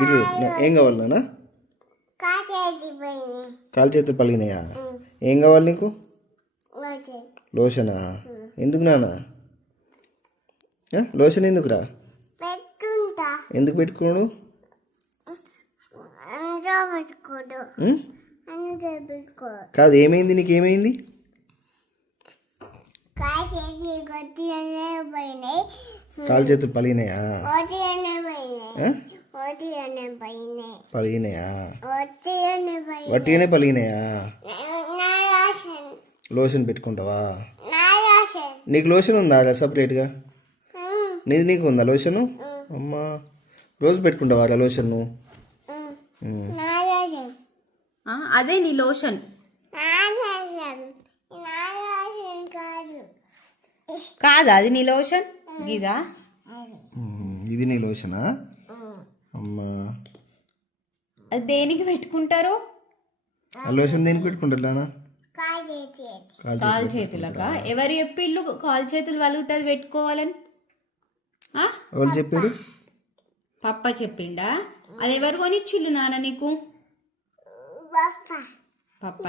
గిరి ఏం కావాలి నాన్న? కాలు చేతులు పలిగినాయా? ఏం కావాలి నీకు? లోషనా? ఎందుకు నాన్న? లోషన్ ఎందుకురా? ఎందుకు పెట్టుకోడు? కాదు, ఏమైంది నీకు? ఏమైంది? కాలు చేతులు పలిగినాయా? పలిగినాయా? వట్టిగానే పలిగినాయా? లోషన్ పెట్టుకుంటావా? నీకు లోషన్ ఉందా సపరేట్గా? నీకు ఉందా లోషను? అమ్మా, రోజు పెట్టుకుంటావా లోషన్? అదే నీ లోషన్ కాదా? అది నీ లోషన్ గీదా? ఇది నీ లోషనా? అమ్మా, అది దేనికి పెట్టుకుంటారు? ఆ లోషన్ దేనికి పెట్టుకుంటారు నాన్న? కాలు చేతులకా? ఎవరు చెప్పిళ్ళు కాలు చేతులు వలుగుతుంది పెట్టుకోవాలని? ఎవరు చెప్పారు? పప్ప చెప్పిండా? అది ఎవరు కొనిచ్చిళ్ళు నాన్న నీకు? పప్ప